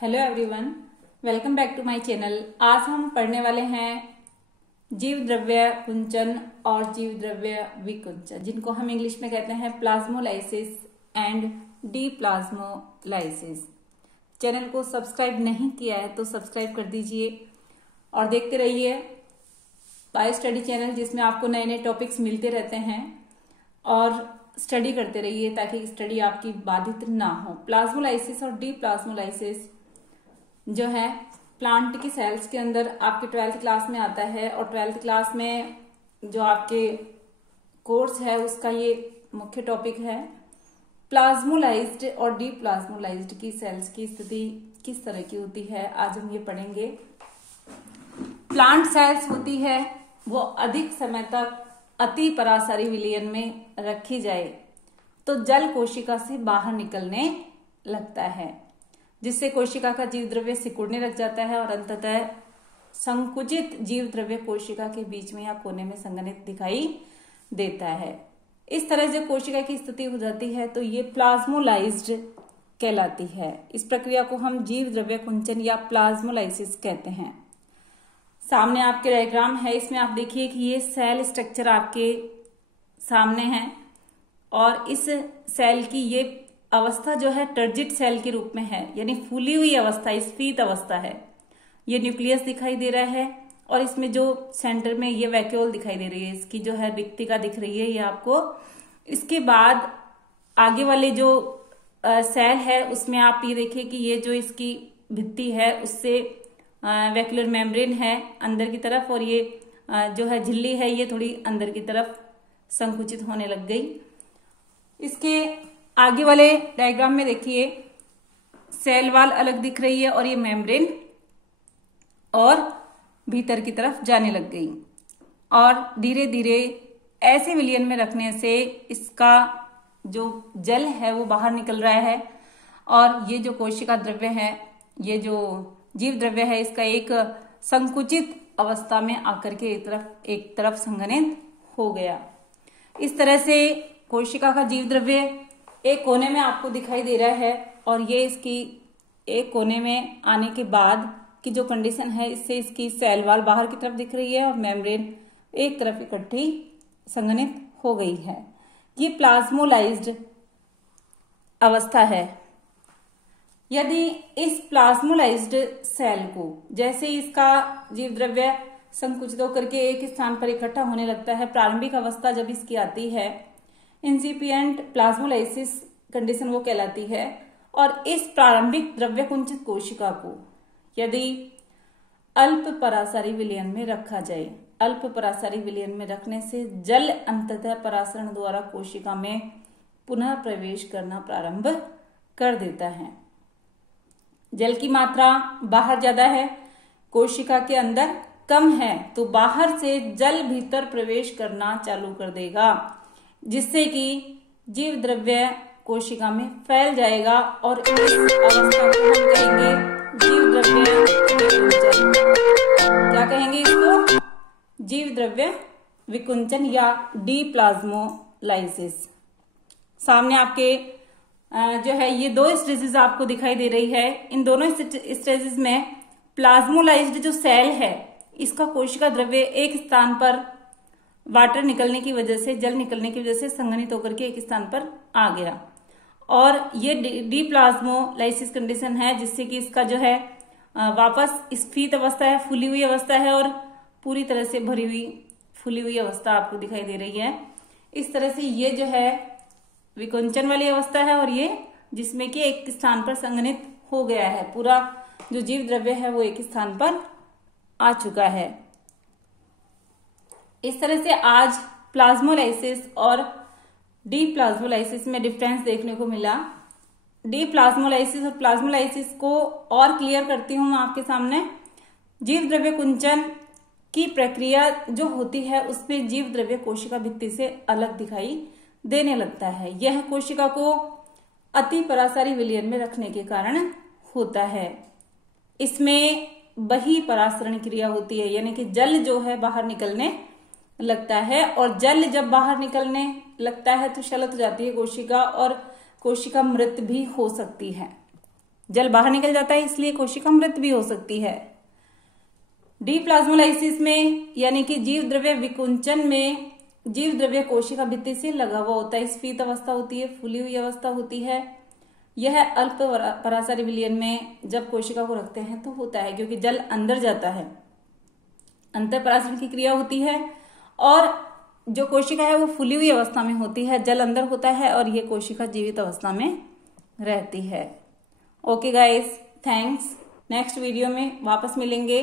Hello everyone, welcome back to my channel. आज हम पढ़ने वाले हैं जीव द्रव्य कुंचन और जीव द्रव्य विकुंचन, जिनको हम इंग्लिश में कहते हैं प्लाज्मोलाइसिस एंड डीप्लाज्मोलाइसिस। चैनल को सब्सक्राइब नहीं किया है तो सब्सक्राइब कर दीजिए और देखते रहिए बायो स्टडी चैनल, जिसमें आपको नए नए टॉपिक्स मिलते रहते हैं और स्टडी करते रहिए ताकि स्टडी आपकी बाधित ना हो। प्लाज्मोलाइसिस और डीप्लाज्मोलाइसिस जो है प्लांट की सेल्स के अंदर आपके 12th क्लास में आता है और 12th क्लास में जो आपके कोर्स है उसका ये मुख्य टॉपिक है। प्लाज्मोलाइज्ड और डीप्लाज्मोलाइज्ड की सेल्स की स्थिति किस तरह की होती है, आज हम ये पढ़ेंगे। प्लांट सेल्स होती है वो अधिक समय तक अति पराशरी विलयन में रखी जाए तो जल कोशिका से बाहर निकलने लगता है, जिससे कोशिका का जीव द्रव्य सिकुड़ने लग जाता है और अंततः संकुचित जीव द्रव्य कोशिका के बीच में या कोने में संघनित दिखाई देता है। इस तरह जब कोशिका की स्थिति हो जाती है तो ये प्लाज्मोलाइज्ड कहलाती है। इस प्रक्रिया को हम जीव द्रव्य कुंचन या प्लाज्मोलाइसिस कहते हैं। सामने आपके डायग्राम है, इसमें आप देखिए कि ये सेल स्ट्रक्चर आपके सामने है और इस सेल की ये अवस्था जो है टर्जिट सेल के रूप में है, यानी फूली हुई अवस्था, स्फीत अवस्था है। ये न्यूक्लियस दिखाई दे रहा है और इसमें जो सेंटर में ये वैक्यूल दिखाई दे रही है, इसकी जो है रिक्तिका दिख रही है ये आपको। इसके बाद आगे वाले जो सेल है उसमें आप ये देखिए कि ये जो इसकी भित्ति है उससे वैक्यूलर मेम्ब्रेन है अंदर की तरफ, और ये जो है झिल्ली है ये थोड़ी अंदर की तरफ संकुचित होने लग गई। इसके आगे वाले डायग्राम में देखिए सेल वाल अलग दिख रही है और ये मेम्ब्रेन और भीतर की तरफ जाने लग गई और धीरे धीरे ऐसे विलयन में रखने से इसका जो जल है वो बाहर निकल रहा है और ये जो कोशिका द्रव्य है, ये जो जीव द्रव्य है, इसका एक संकुचित अवस्था में आकर के एक तरफ संघनित हो गया। इस तरह से कोशिका का जीव द्रव्य एक कोने में आपको दिखाई दे रहा है और ये इसकी एक कोने में आने के बाद की जो कंडीशन है, इससे इसकी सेल वाल बाहर की तरफ दिख रही है और मेम्ब्रेन एक तरफ इकट्ठी संघनित हो गई है। ये प्लाज्मोलाइज्ड अवस्था है। यदि इस प्लाज्मोलाइज्ड सेल को जैसे इसका जीव द्रव्य संकुचित होकर के एक स्थान पर इकट्ठा होने लगता है, प्रारंभिक अवस्था जब इसकी आती है इंसिपिएंट प्लाज्मोलाइसिस कंडीशन वो कहलाती है। और इस प्रारंभिक द्रव्य कुंचित कोशिका को यदि अल्प पराशरी विलयन में रखा जाए, अल्प पराशरी विलयन में रखने से जल अंततः परासरण द्वारा कोशिका में पुनः प्रवेश करना प्रारंभ कर देता है। जल की मात्रा बाहर ज्यादा है, कोशिका के अंदर कम है, तो बाहर से जल भीतर प्रवेश करना चालू कर देगा, जिससे कि जीव द्रव्य कोशिका में फैल जाएगा और इस अवस्था को हम कहेंगे जीव द्रव्य विकुंचन। क्या कहेंगे इसको? जीव द्रव्य विकुंचन या डीप्लाज्मोलाइसिस। सामने आपके जो है ये दो स्टेजेस आपको दिखाई दे रही है। इन दोनों स्टेजेस में प्लाज्मोलाइज्ड जो सेल है इसका कोशिका द्रव्य एक स्थान पर वाटर निकलने की वजह से, जल निकलने की वजह से संघनित होकर के एक स्थान पर आ गया और ये डीप्लाज्मोलाइसिस कंडीशन है, जिससे कि इसका जो है वापस स्फीत अवस्था है, फूली हुई अवस्था है और पूरी तरह से भरी हुई फूली हुई अवस्था आपको दिखाई दे रही है। इस तरह से ये जो है विकुंचन वाली अवस्था है और ये जिसमें कि एक स्थान पर संघनित हो गया है, पूरा जो जीव द्रव्य है वो एक स्थान पर आ चुका है। इस तरह से आज प्लाज्मोलाइसिस और डीप्लाज्मोलाइसिस में डिफरेंस देखने को मिला। डीप्लाज्मोलाइसिस और प्लाज्मोलाइसिस को और क्लियर करती हूं मैं आपके सामने। जीव द्रव्य कुंचन की प्रक्रिया जो होती है उसमें जीव द्रव्य कोशिका भित्ति से अलग दिखाई देने लगता है। यह कोशिका को अति पराशरी विलयन में रखने के कारण होता है। इसमें बही परासरण क्रिया होती है, यानी कि जल जो है बाहर निकलने लगता है और जल जब बाहर निकलने लगता है तो शलत हो जाती है कोशिका और कोशिका मृत भी हो सकती है। जल बाहर निकल जाता है, इसलिए कोशिका मृत भी हो सकती है। डीप्लाज्मोलाइसिस में यानी कि जीव द्रव्य विकुंचन में जीव द्रव्य कोशिका भित्ति से लगा हुआ होता है। स्फीत अवस्था होती है, फूली हुई अवस्था होती है। यह अल्प पराशरी विलयन में जब कोशिका को रखते हैं तो होता है, क्योंकि जल अंदर जाता है, अंतर पराशरण की क्रिया होती है और जो कोशिका है वो फूली हुई अवस्था में होती है, जल अंदर होता है और ये कोशिका जीवित अवस्था में रहती है। Okay guys, thanks. Next video में वापस मिलेंगे।